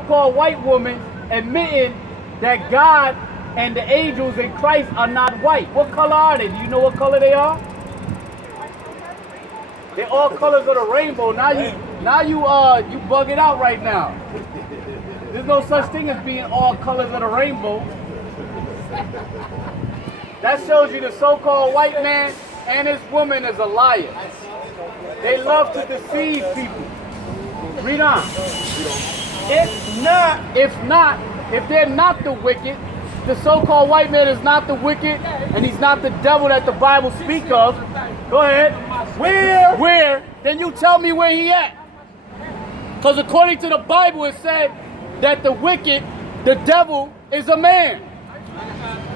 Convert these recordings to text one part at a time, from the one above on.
so-called white woman admitting that God and the angels in Christ are not white. What color are they? Do you know what color they are? They're all colors of the rainbow. Now you bug it out right now. There's no such thing as being all colors of the rainbow. That shows you the so-called white man and his woman is a liar. They love to deceive people. Read on. If they're not the wicked, the so-called white man is not the wicked, and he's not the devil that the Bible speaks of. Go ahead. Where? Then you tell me where he at. Because according to the Bible, it said that the wicked, the devil, is a man.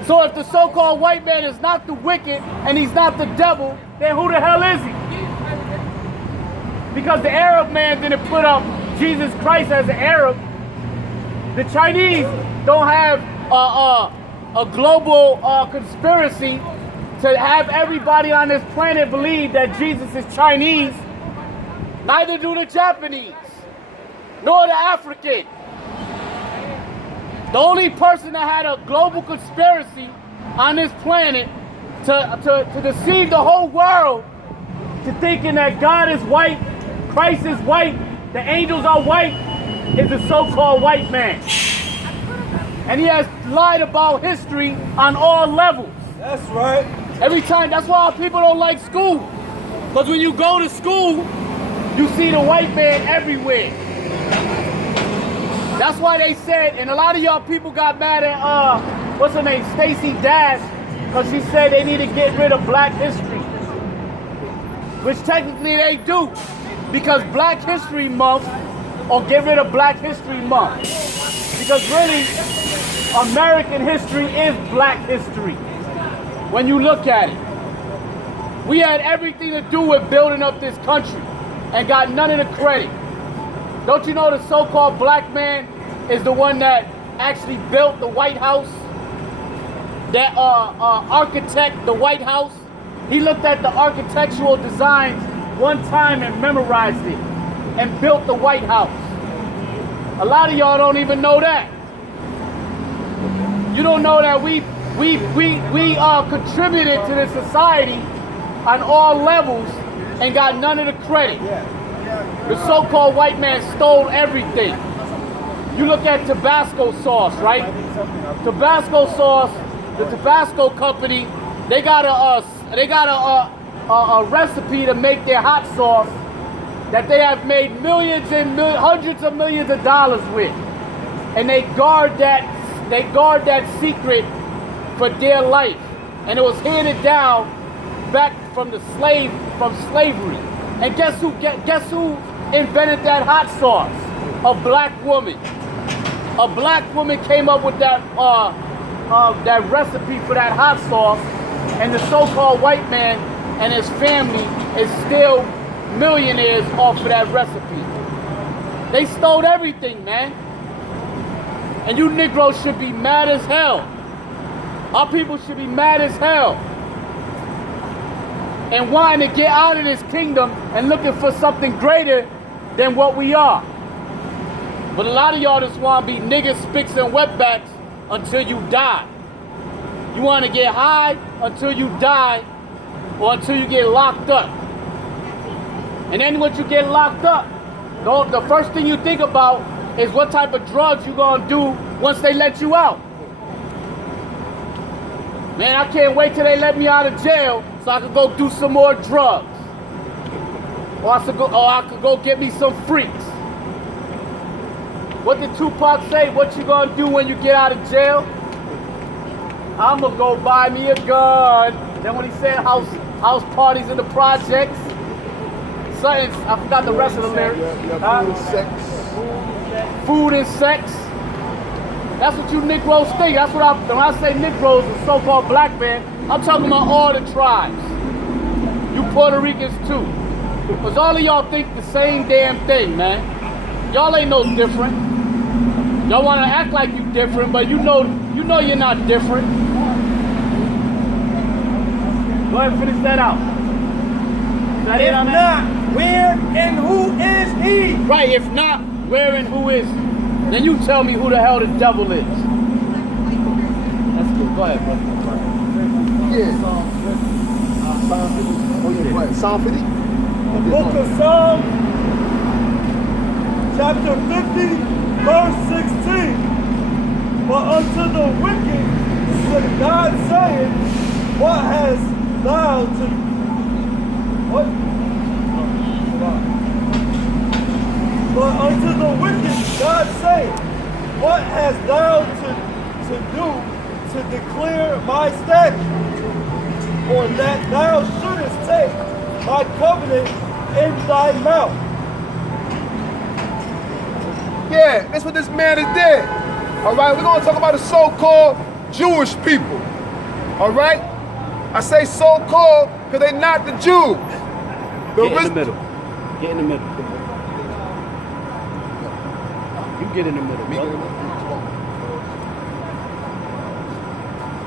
So if the so-called white man is not the wicked and he's not the devil, then who the hell is he? Because the Arab man didn't put up Jesus Christ as an Arab. The Chinese don't have a global conspiracy to have everybody on this planet believe that Jesus is Chinese. Neither do the Japanese, nor the African. The only person that had a global conspiracy on this planet to deceive the whole world to thinking that God is white, Christ is white, the angels are white, is the so-called white man. And he has lied about history on all levels. That's right. Every time, that's why people don't like school. Because when you go to school, you see the white man everywhere. That's why they said, and a lot of y'all people got mad at, what's her name, Stacey Dash, because she said they need to get rid of Black history. Which technically they do, because Black History Month, or get rid of Black History Month. Because really, American history is Black history, when you look at it. We had everything to do with building up this country, and got none of the credit. Don't you know the so-called black man is the one that actually built the White House? That architect the White House? He looked at the architectural designs one time and memorized it and built the White House. A lot of y'all don't even know that. You don't know that we contributed to this society on all levels and got none of the credit. The so-called white man stole everything. You look at Tabasco sauce, right? Tabasco sauce, the Tabasco company, they got a recipe to make their hot sauce that they have made millions and hundreds of millions of dollars with, and they guard that secret for dear life. And it was handed down back from slavery. And guess who invented that hot sauce? A black woman. A black woman came up with that recipe for that hot sauce, and the so-called white man and his family is still millionaires off of that recipe. They stole everything, man. And you Negroes should be mad as hell. Our people should be mad as hell. And wanting to get out of this kingdom and looking for something greater than what we are. But a lot of y'all just want to be niggas, spicks, and wetbacks until you die. You want to get high until you die or until you get locked up. And then once you get locked up, the first thing you think about is what type of drugs you're going to do once they let you out. Man, I can't wait till they let me out of jail so I could go do some more drugs. Or I could go get me some freaks. What did Tupac say? What you gonna do when you get out of jail? I'm gonna go buy me a gun. Then when he said house parties in the projects, something, I forgot the rest of the lyrics. Food and sex. That's what you Negroes think. That's what when I say Negroes, the so-called black man, I'm talking about all the tribes. You Puerto Ricans too. Because all of y'all think the same damn thing, man. Y'all ain't no different. Y'all want to act like you different, but you know you're not different. Go ahead and finish that out. If not, where and who is he? Right, if not, where and who is he? Then you tell me who the hell the devil is. That's good. Go ahead, brother. Yeah. Psalm 50. Oh, yeah, go ahead. Psalm 50? The book of Psalms, chapter 50, verse 16. But unto the wicked, God saying, what hast thou to... What? But unto the wicked, God saying, what hast thou to do to declare my statute, or that thou shouldest take my covenant in thy mouth? Yeah, that's what this man is did. All right, we're going to talk about the so-called Jewish people. All right? I say so-called because they're not the Jews. Get in the middle. Get in the middle. You get in the middle, brother.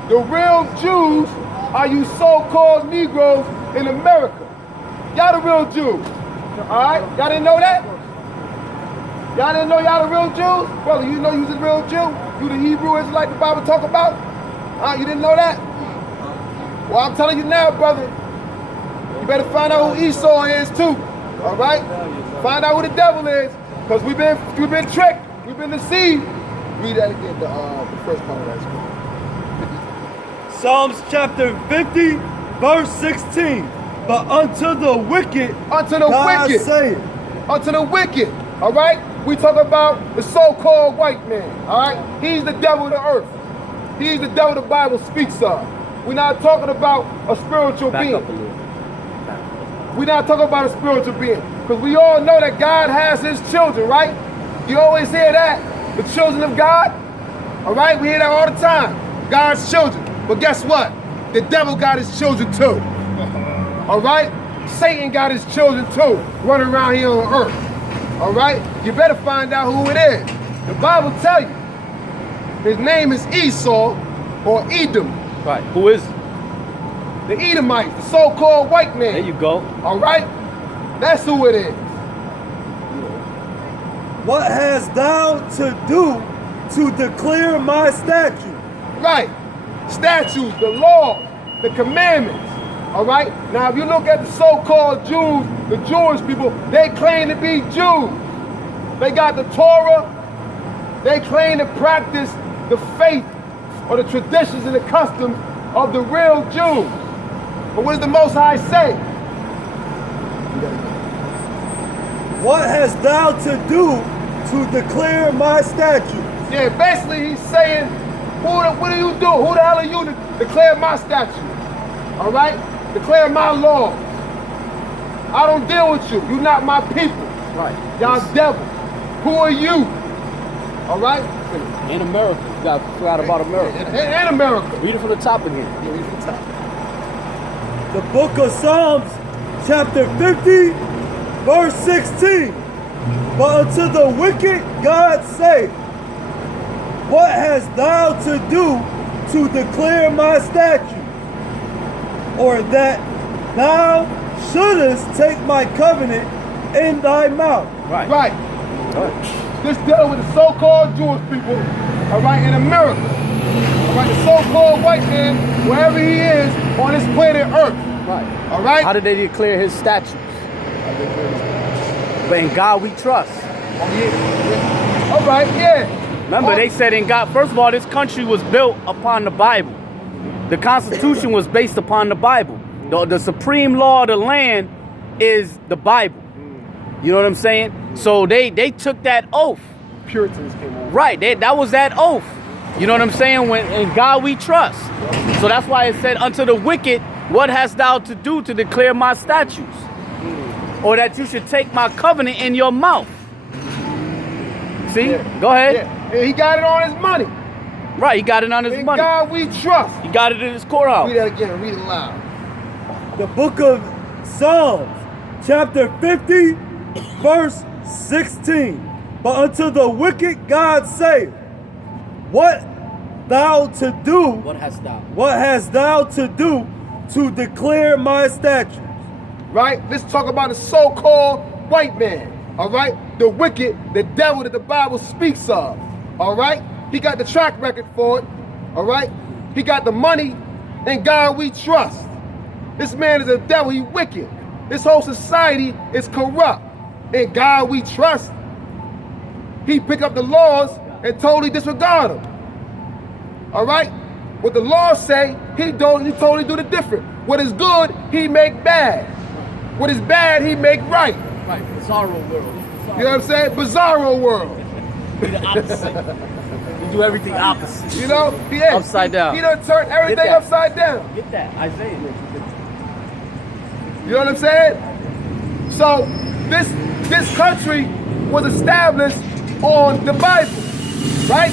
The real Jews are you so-called Negroes in America. Y'all the real Jews. All right? Y'all didn't know that? Y'all didn't know y'all the real Jews? Brother, you know you the real Jew? You the Hebrew Israelite the Bible talk about? You didn't know that? Well, I'm telling you now, brother. You better find out who Esau is too. All right? Find out who the devil is. Because we've been tricked. We've been deceived. Read that again, the first part of that scripture. Psalms chapter 50, verse 16. But unto the wicked, God saying. Unto the wicked. All right? We talk about the so-called white man. All right? He's the devil of the earth. He's the devil the Bible speaks of. We're not talking about a spiritual being. We're not talking about a spiritual being. Because we all know that God has his children, right? You always hear that. The children of God. All right? We hear that all the time. God's children. But guess what? The devil got his children too. All right? Satan got his children too, running around here on earth. All right? You better find out who it is. The Bible tell you. His name is Esau or Edom. Right. Who is it? The Edomites, the so-called white man. There you go. All right? That's who it is. What hast thou to do to declare my statute? Right. Statutes, the law, the commandments. All right? Now, if you look at the so-called Jews, the Jewish people, they claim to be Jews. They got the Torah. They claim to practice the faith or the traditions and the customs of the real Jews. But what does the Most High say? What hast thou to do to declare my statute? Yeah, basically he's saying, what do you do? Who the hell are you to declare my statute? All right? Declare my laws. I don't deal with you. You're not my people. Right. Y'all devils. Who are you? All right? In America. You got forgot about America. In America. Read it from the top again. Yeah, read from the top. The book of Psalms, chapter 50, verse 16. But unto the wicked God say, what hast thou to do to declare my statute? Or that thou shouldest take my covenant in thy mouth? Right. Right. This deal with the so-called Jewish people, all right, in America. All right, the so-called white man, wherever he is on this planet Earth. Right. All right? How did they declare his statutes? But in God we trust. Yeah. All right, yeah. Remember, they said in God, first of all, this country was built upon the Bible. The Constitution was based upon the Bible. The supreme law of the land is the Bible. You know what I'm saying? So they took that oath. Puritans came on. Right, that was that oath. You know what I'm saying? When in God we trust. So that's why it said, unto the wicked, what hast thou to do to declare my statutes? Or that you should take my covenant in your mouth. See? Yeah. Go ahead. Yeah. And he got it on his money. Right, he got it on his In money. God we trust. He got it in his courthouse. Read that again, read it loud. The book of Psalms, chapter 50, verse 16. But unto the wicked God say, what thou to do? What hast thou? What hast thou to do to declare my statutes? Right? Let's talk about the so-called white man. All right? the wicked, the devil that the Bible speaks of. All right? He got the track record for it. All right? He got the money. In God we trust. This man is a devil. He wicked. This whole society is corrupt. In God we trust. He picked up the laws and totally disregard them. All right? What the laws say, he totally do the different. What is good, he make bad. What is bad, he make right. Right, bizarro world. You know what I'm saying? Bizarro world. Be the opposite. You do everything opposite. You know? Yeah. Upside down. He done turned everything upside down. Get that, Isaiah. You know what I'm saying? So this country was established on the Bible, right?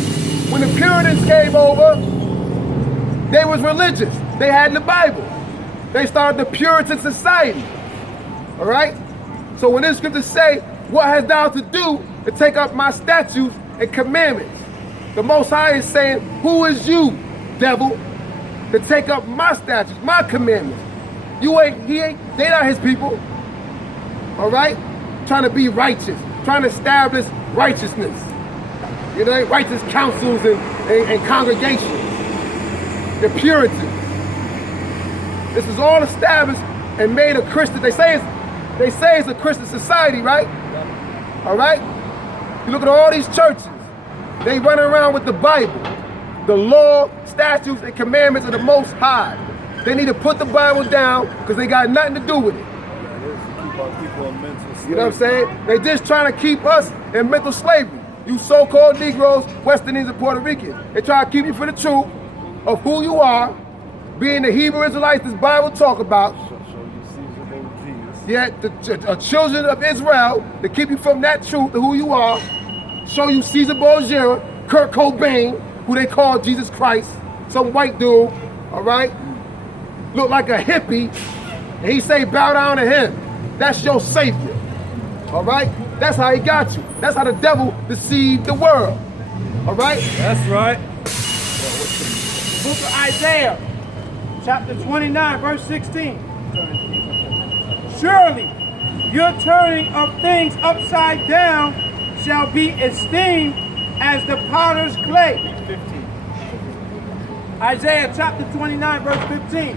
When the Puritans came over, they was religious. They had the Bible. They started the Puritan society. All right? So when this scriptures say, what hast thou to do to take up my statutes and commandments? The Most High is saying, who is you, devil, to take up my statutes, my commandments? They not his people. All right? Trying to be righteous, trying to establish righteousness. You know, righteous councils and congregations. The Puritans. This is all established and made a Christian. They say it's a Christian society, right? All right? You look at all these churches. They run around with the Bible, the law, statutes, and commandments of the Most High. They need to put the Bible down because they got nothing to do with it. You know what I'm saying? They just trying to keep us in mental slavery. You so-called Negroes, West Indians, and Puerto Ricans. They try to keep you for the truth of who you are, being the Hebrew Israelites this Bible talk about. Yeah, the children of Israel, to keep you from that truth of who you are. Show you Caesar Borgia, Kurt Cobain, who they call Jesus Christ, some white dude, all right? Look like a hippie, and he say bow down to him. That's your savior, all right? That's how he got you. That's how the devil deceived the world, all right? That's right. The book of Isaiah, chapter 29, verse 16. Surely your turning of things upside down shall be esteemed as the potter's clay. 15. Isaiah chapter 29, verse 15.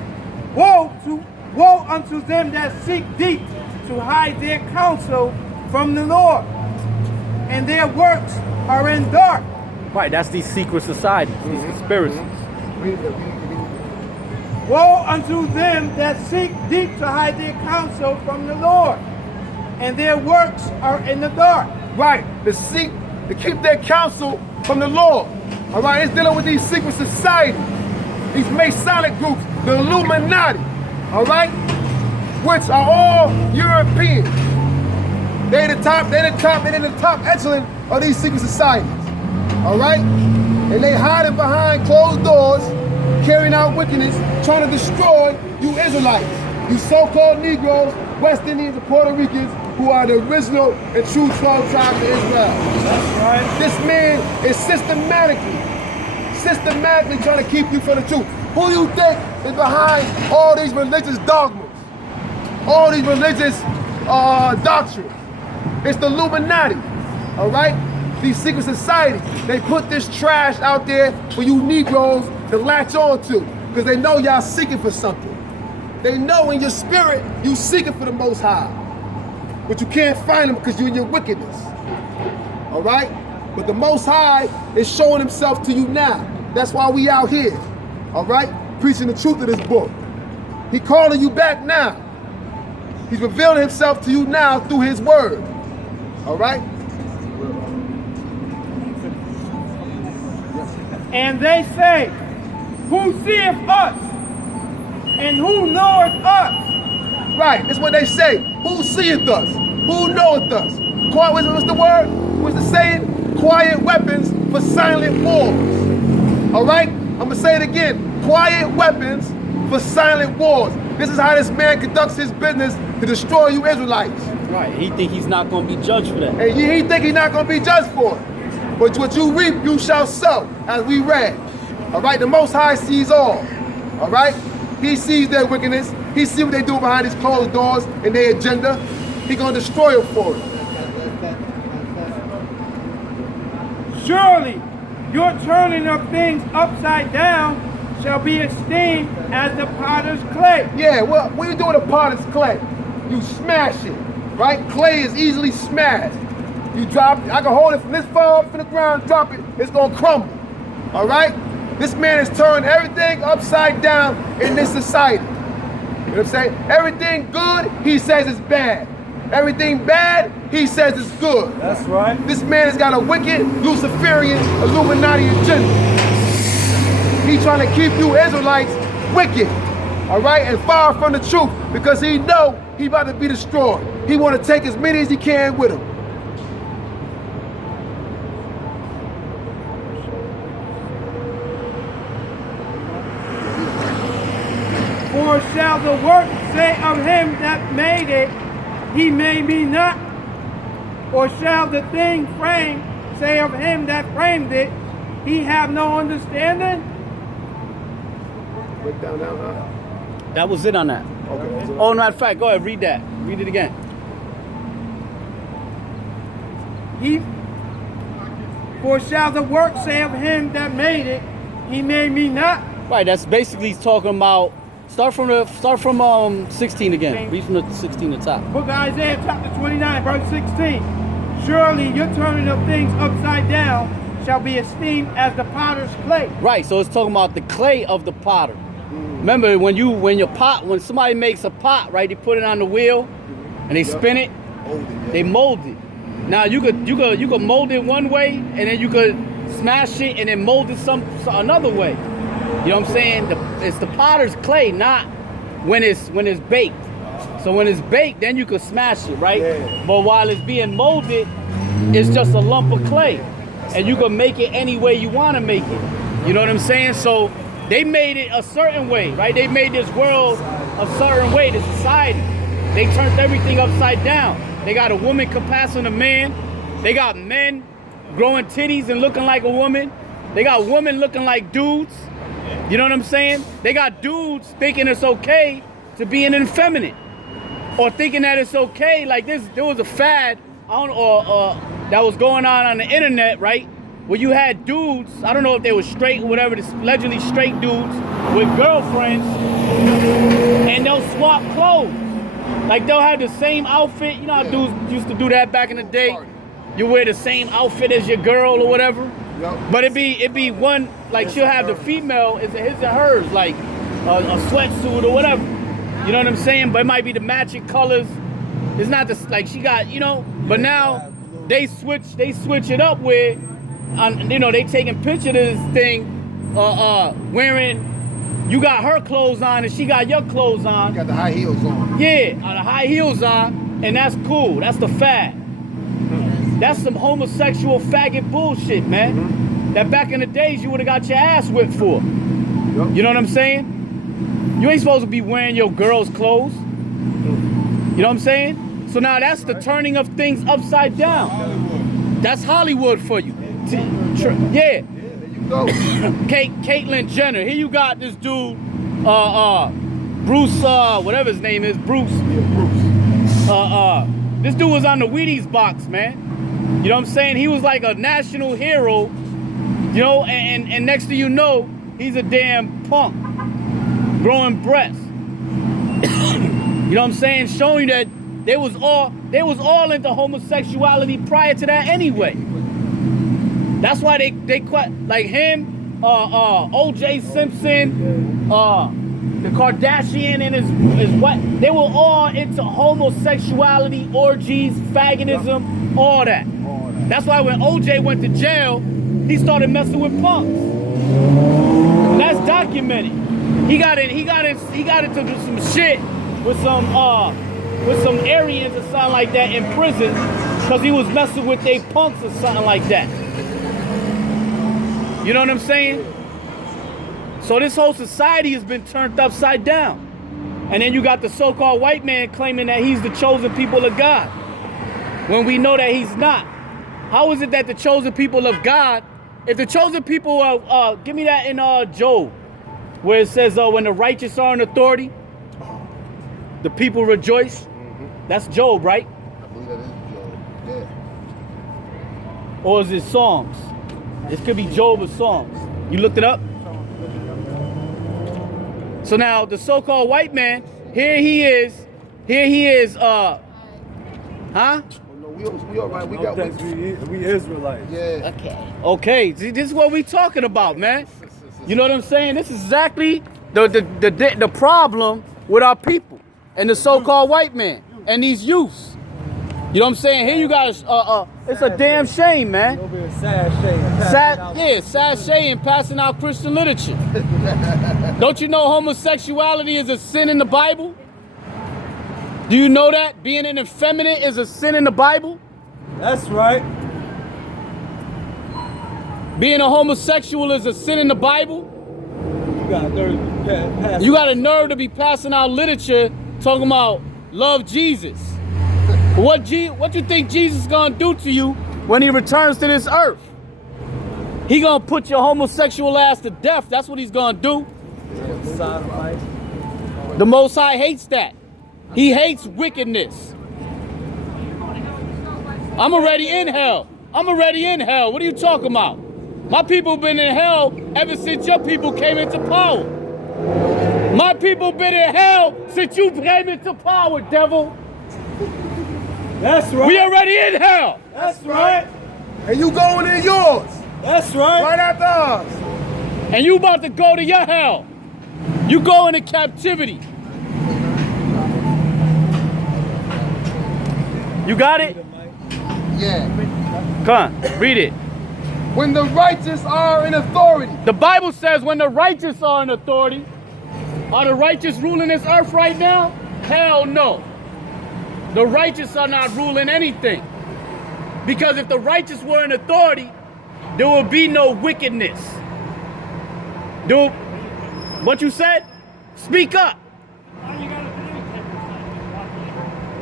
Woe unto them that seek deep to hide their counsel from the Lord, and their works are in dark. Right, that's these secret societies, these conspiracies. Woe unto them that seek deep to hide their counsel from the Lord, and their works are in the dark. Right, to keep their counsel from the Lord. All right, it's dealing with these secret societies, these Masonic groups, the Illuminati, all right, which are all European. They're the top echelon of these secret societies, all right? And they hiding behind closed doors, carrying out wickedness, trying to destroy you Israelites, you so-called Negroes, West Indians, and Puerto Ricans, who are the original and true 12 tribes of Israel. That's right. This man is systematically trying to keep you from the truth. Who do you think is behind all these religious dogmas, all these religious doctrines? It's the Illuminati, all right? These secret societies, they put this trash out there for you Negroes to latch on to, because they know y'all seeking for something. They know in your spirit you seeking for the Most High, but you can't find him because you're in your wickedness, all right? But the Most High is showing himself to you now. That's why we out here, all right? Preaching the truth of this book. He calling you back now. He's revealing himself to you now through his word, all right? And they say, who seeth us? And who knoweth us? Right, that's what they say. Who seeth us? Who knoweth us? What's the word? What's the saying? Quiet weapons for silent wars. All right? I'm going to say it again. Quiet weapons for silent wars. This is how this man conducts his business to destroy you Israelites. Right, he think he's not going to be judged for that. And he think he's not going to be judged for it. But what you reap, you shall sow, as we read. All right? The Most High sees all. All right? He sees their wickedness. He sees what they do behind these closed doors and their agenda. He's going to destroy them for it. Surely your turning of things upside down shall be esteemed as the potter's clay. Yeah, well, when you doing a potter's clay, you smash it, right? Clay is easily smashed. You drop it, I can hold it from this far up from the ground, drop it, it's gonna crumble, all right? This man has turned everything upside down in this society. You know what I'm saying? Everything good, he says is bad. Everything bad, he says is good. That's right. This man has got a wicked, Luciferian, Illuminati agenda. He's trying to keep you Israelites wicked, all right, and far from the truth, because he know he about to be destroyed. He want to take as many as he can with him. For shall the work say of him that made it, he made me not? Or shall the thing framed say of him that framed it, he have no understanding? Break down now, huh? That was it on that. Okay. Oh, matter of fact, go ahead, read that. Read it again. For shall the work say of him that made it, he made me not? Right, that's basically talking about. Start from 16 again. Read from the 16 to top. Book of Isaiah chapter 29, verse 16. Surely your turning of things upside down shall be esteemed as the potter's clay. Right, so it's talking about the clay of the potter. Remember when somebody makes a pot, right? They put it on the wheel and they spin it. They mold it. Now you could mold it one way, and then you could smash it and then mold it another way. You know what I'm saying? It's the potter's clay, not when it's baked. So when it's baked, then you could smash it, right? Yeah. But while it's being molded, it's just a lump of clay, and you can make it any way you want to make it. You know what I'm saying? So they made it a certain way, right? They made this world a certain way, the society. They turned everything upside down. They got a woman compassing a man. They got men growing titties and looking like a woman. They got women looking like dudes. You know what I'm saying? They got dudes thinking it's okay to be an effeminate, or thinking that it's okay. Like there was a fad, that was going on the internet, right? Where you had dudes, I don't know if they were straight or whatever, allegedly straight dudes with girlfriends, and they'll swap clothes. Like they'll have the same outfit. You know how dudes used to do that back in the day? You wear the same outfit as your girl or whatever. Yep. But it'd be one, like she'll have the female, it's his and hers, like a sweatsuit or whatever. You know what I'm saying? But it might be the matching colors. It's not like she got, you know. But now they switch it up where, they taking pictures of this thing, wearing, you got her clothes on and she got your clothes on. You got the high heels on. Yeah, the high heels on, and that's cool. That's the fad. That's some homosexual faggot bullshit, man. Mm-hmm. That back in the days you would have got your ass whipped for. Yep. You know what I'm saying? You ain't supposed to be wearing your girl's clothes. You know what I'm saying? So now that's the turning of things upside down. That's Hollywood for you. Yeah. There you go. Caitlyn Jenner. Here you got this dude, Bruce, whatever his name is, Bruce. Yeah, Bruce. This dude was on the Wheaties box, man. You know what I'm saying? He was like a national hero, you know, and next thing you know, he's a damn punk, growing breasts. You know what I'm saying? Showing that they was all into homosexuality prior to that anyway. That's why they quite like him, O.J. Simpson, the Kardashian and his what? They were all into homosexuality, orgies, faggotism, all that. That's why when OJ went to jail, he started messing with punks. That's documented. He got into some shit with some Aryans or something like that in prison because he was messing with they punks or something like that. You know what I'm saying? So this whole society has been turned upside down. And then you got the so-called white man claiming that he's the chosen people of God, when we know that he's not. How is it that the chosen people of God, if the chosen people are, give me that in Job, where it says when the righteous are in authority, the people rejoice. Mm-hmm. That's Job, right? I believe that is Job. Yeah. Or is it Psalms? This could be Job or Psalms. You looked it up? So now the so-called white man, here he is, huh? Oh, no, we all right. We got we Israelites. yeah. Okay, see, this is what we talking about, man. You know what I'm saying? This is exactly the problem with our people and the so-called white man and these youths. You know what I'm saying? Here you got it's a damn shame, man. Over here, sad shame. Sad shame passing out Christian literature. Don't you know homosexuality is a sin in the Bible? Do you know that? Being an effeminate is a sin in the Bible? That's right. Being a homosexual is a sin in the Bible? You got nerve to pass. You got a nerve to be passing out literature talking about love Jesus. What you think Jesus is gonna do to you when he returns to this earth? He gonna put your homosexual ass to death. That's what he's gonna do. The Most High hates that. He hates wickedness. I'm already in hell. What are you talking about? My people been in hell ever since your people came into power. My people been in hell since you came into power, devil. That's right. We already in hell. That's right. And you going in yours. That's right. Right after us. And you about to go to your hell. You go into captivity. You got it? Yeah. Come on, read it. When the righteous are in authority. The Bible says when the righteous are in authority. Are the righteous ruling this earth right now? Hell no. The righteous are not ruling anything. Because if the righteous were in authority, there would be no wickedness. What you said? Speak up.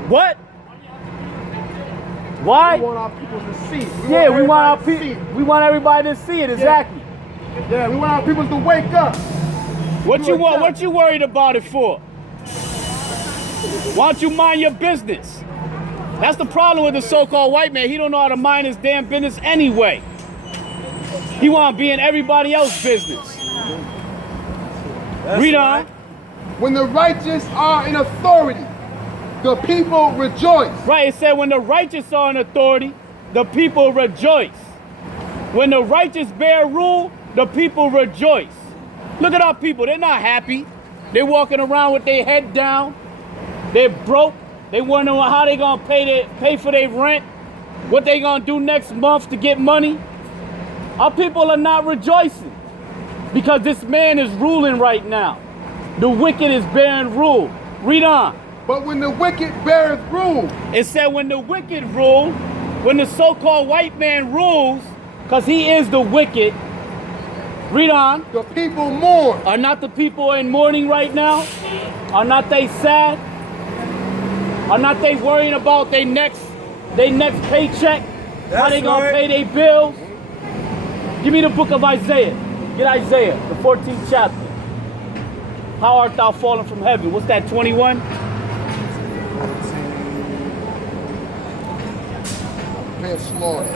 What? Why? We want our people to see. We want everybody to see it, exactly. Yeah, we want our people to wake up. What you want? What you worried about it for? Why don't you mind your business? That's the problem with the so-called white man. He don't know how to mind his damn business anyway. He want to be in everybody else's business. Read on. When the righteous are in authority, the people rejoice. Right, it said when the righteous are in authority, the people rejoice. When the righteous bear rule, the people rejoice. Look at our people, they're not happy. They're walking around with their head down. They're broke. They wondering how they gonna pay for their rent, what they gonna do next month to get money. Our people are not rejoicing because this man is ruling right now. The wicked is bearing rule. Read on. But when the wicked beareth rule. It said when the wicked rule, when the so-called white man rules, because he is the wicked. Read on. The people mourn. Are not the people in mourning right now? Are not they sad? Are not they worrying about their next paycheck? How they gonna pay their bills? Give me the book of Isaiah. Get Isaiah, the 14th chapter. How art thou fallen from heaven? What's that, 21? Prepare slaughter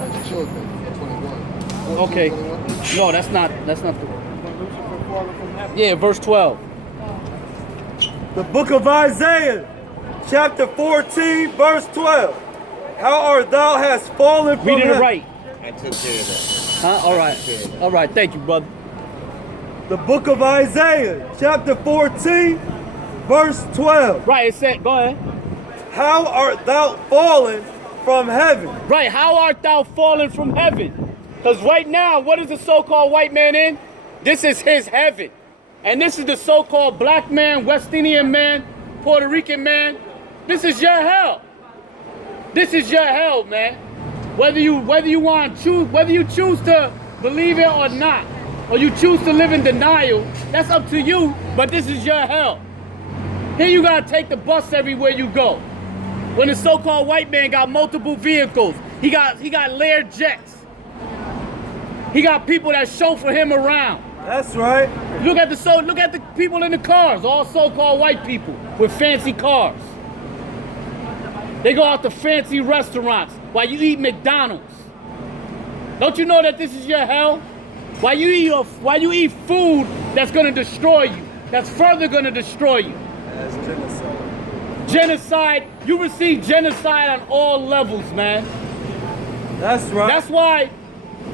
as children. 21. Okay. 21. No, that's not the. Yeah, verse 12. The book of Isaiah, chapter 14, verse 12. How art thou hast fallen from Read it heaven? right. I took care of that. Huh? All right. All right. Thank you, brother. The book of Isaiah, chapter 14, verse 12. Right. It said. Go ahead. How art thou fallen from heaven? Right. How art thou fallen from heaven? Because right now, what is the so-called white man in? This is his heaven. And this is the so-called black man, West Indian man, Puerto Rican man. This is your hell. This is your hell, man. Whether you choose to believe it or not, or you choose to live in denial, that's up to you, but this is your hell. Here you gotta take the bus everywhere you go. When the so-called white man got multiple vehicles, he got layered jets. He got people that chauffeur him around. That's right. Look at the people in the cars, all so-called white people with fancy cars. They go out to fancy restaurants while you eat McDonald's. Don't you know that this is your hell? Why you eat food that's gonna destroy you, that's further gonna destroy you. That's genocide. Genocide, you receive genocide on all levels, man. That's right. That's why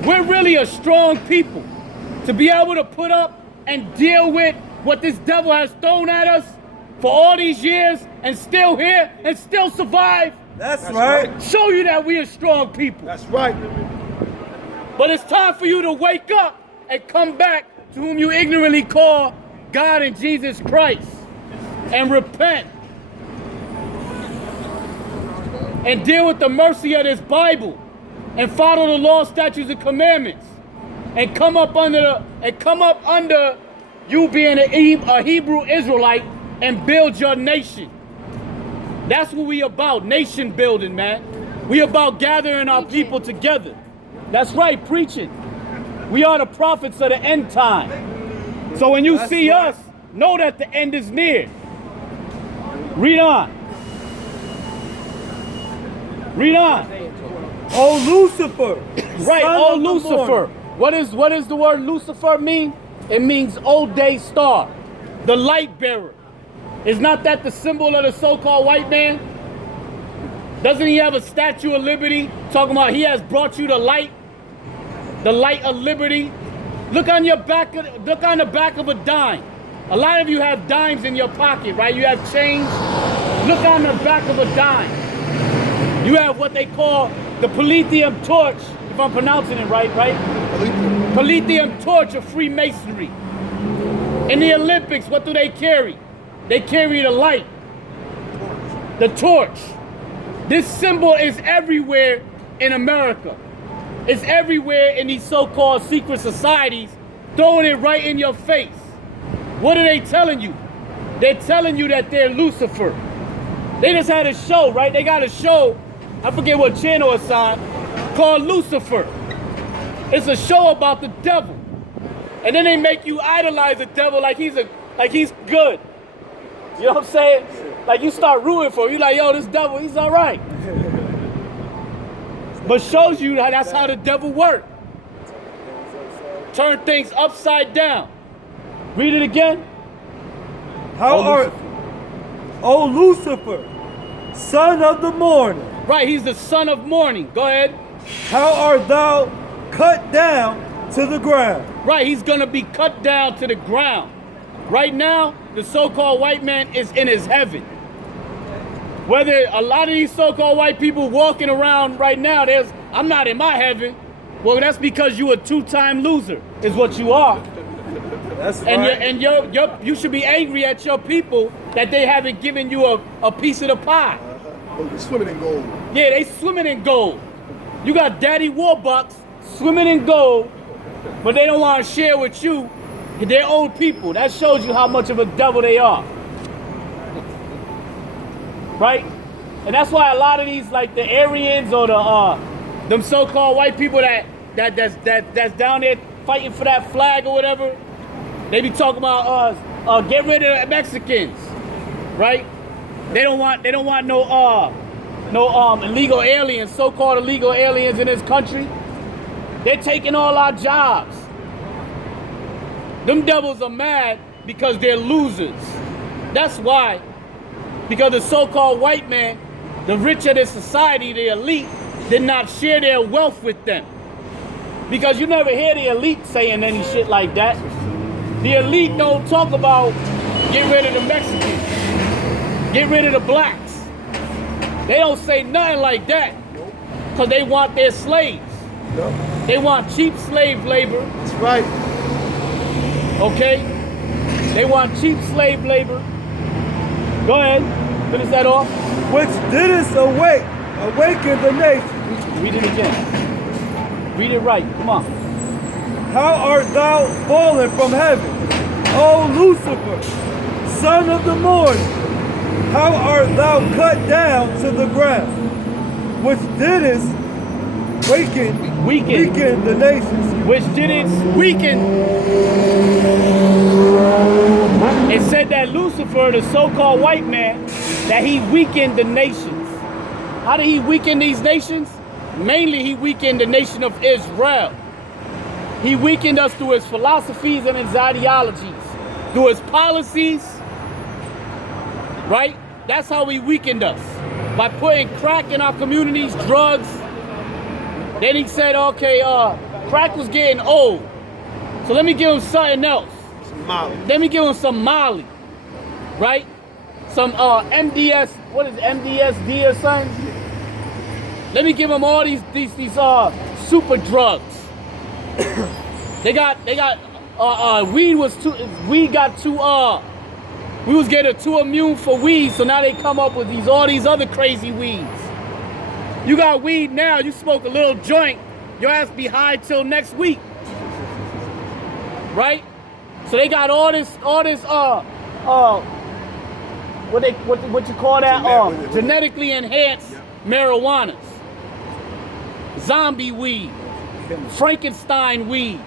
we're really a strong people to be able to put up and deal with what this devil has thrown at us for all these years and still here and still survive. That's right. Show you that we are strong people. That's right. But it's time for you to wake up and come back to whom you ignorantly call God and Jesus Christ and repent. And deal with the mercy of this Bible and follow the law, statutes, and commandments. And come up under you being a Hebrew Israelite and build your nation. That's what we about, nation building, man. We about gathering our people together. That's right, preaching. We are the prophets of the end time. So when you see us, know that the end is near. Read on. Read on. Oh, Lucifer. Right, son oh of the Lucifer. morning. What does the word Lucifer mean? It means old day star, the light bearer. Is not that the symbol of the so-called white man? Doesn't he have a Statue of Liberty talking about he has brought you the light of liberty? Look on the back of a dime. A lot of you have dimes in your pocket, right? You have change. Look on the back of a dime. You have what they call the Palladium torch, if I'm pronouncing it right? Palladium torch of Freemasonry. In the Olympics, what do they carry? They carry the light, the torch. This symbol is everywhere in America. It's everywhere in these so-called secret societies, throwing it right in your face. What are they telling you? They're telling you that they're Lucifer. They just had a show, right? They got a show, I forget what channel it's on, called Lucifer. It's a show about the devil. And then they make you idolize the devil like he's good. You know what I'm saying? Like you start rooting for him. You're like, yo, this devil, he's all right. But shows you that that's how the devil works. Turn things upside down. Read it again. O Lucifer, son of the morning. Right, he's the son of morning. Go ahead. How art thou cut down to the ground? Right, he's gonna be cut down to the ground. Right now, the so-called white man is in his heaven. Whether a lot of these so-called white people walking around right now, I'm not in my heaven. Well, that's because you a two-time loser, is what you are. That's And right. you should be angry at your people that they haven't given you a piece of the pie. They're swimming in gold. Yeah, they swimming in gold. You got Daddy Warbucks swimming in gold, but they don't want to share with you their own people. That shows you how much of a devil they are. Right? And that's why a lot of these, like the Aryans or them so-called white people that's down there fighting for that flag or whatever, they be talking about get rid of the Mexicans, right? They don't want no illegal aliens, so-called illegal aliens in this country. They're taking all our jobs. Them devils are mad because they're losers. That's why. Because the so-called white man, the rich of this society, the elite, did not share their wealth with them. Because you never hear the elite saying any shit like that. The elite don't talk about get rid of the Mexicans, get rid of the blacks. They don't say nothing like that because they want their slaves. They want cheap slave labor. That's right. Okay? They want cheap slave labor. Go ahead, finish that off. Which didst awaken the nation. Read it again. Read it right, come on. How art thou fallen from heaven, O Lucifer, son of the morning? How art thou cut down to the ground, which didst weaken the nations? Which didn't weaken. It said that Lucifer, the so-called white man, that he weakened the nations. How did he weaken these nations? Mainly, he weakened the nation of Israel. He weakened us through his philosophies and his ideologies, through his policies, right? That's how he weakened us, by putting crack in our communities, drugs. Then he said, okay, crack was getting old, so let me give him something else. Let me give him some Molly, right? Some MDS, what is it, MDSD or something? Let me give him all these super drugs. They got weed got too we was getting too immune for weed, so now they come up with all these other crazy weeds. You got weed now, you smoke a little joint, your ass be high till next week. Right? So they got all this what you call that? Genetically enhanced marijuanas. Zombie weed. Frankenstein weed.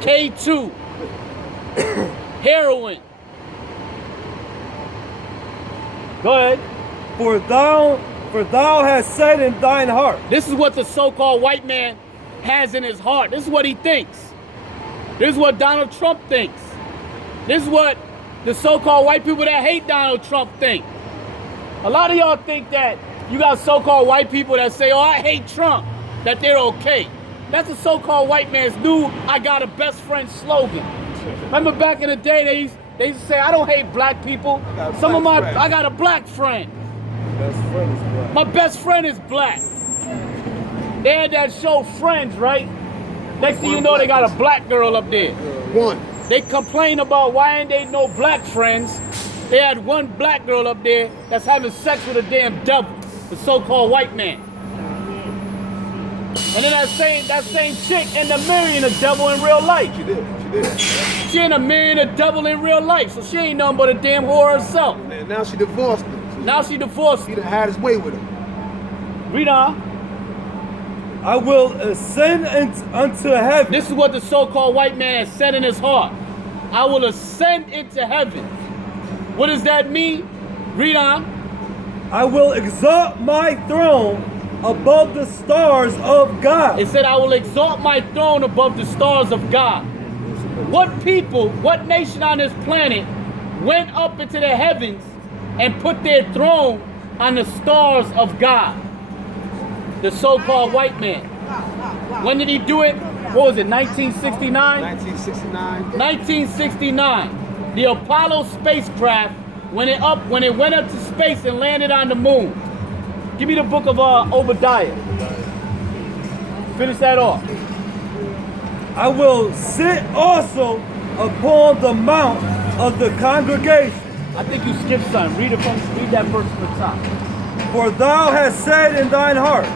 K2. Heroin. Go ahead. For thou hast said in thine heart. This is what the so-called white man has in his heart. This is what he thinks. This is what Donald Trump thinks. This is what the so-called white people that hate Donald Trump think. A lot of y'all think that you got so-called white people that say, oh, I hate Trump, that they're okay. That's the so-called white man's new I got a best friend slogan. Remember back in the day, they used to say, I don't hate black people. I got a black friend. My best friend is black. They had that show Friends, right? Next thing you know, they got a black girl up there. One. They complain about why ain't they no black friends. They had one black girl up there that's having sex with a damn devil, the so-called white man. And then that same chick ended up marrying a devil in real life. She did. She ended up marrying a devil in real life, so she ain't nothing but a damn whore herself. And now she divorced him. Now she divorced He him. done had his way with him. Read on. I will ascend unto heaven. This is what the so-called white man has said in his heart. I will ascend into heaven. What does that mean? Read on. I will exalt my throne above the stars of God. It said, I will exalt my throne above the stars of God. What people, what nation on this planet went up into the heavens and put their throne on the stars of God? The so-called white man. When did he do it? What was it, 1969? 1969. 1969. The Apollo spacecraft, when it went up to space and landed on the moon. Give me the book of Obadiah. Finish that off. I will sit also upon the mount of the congregation. I think you skipped something. Read that verse from the top. For thou hast said in thine heart,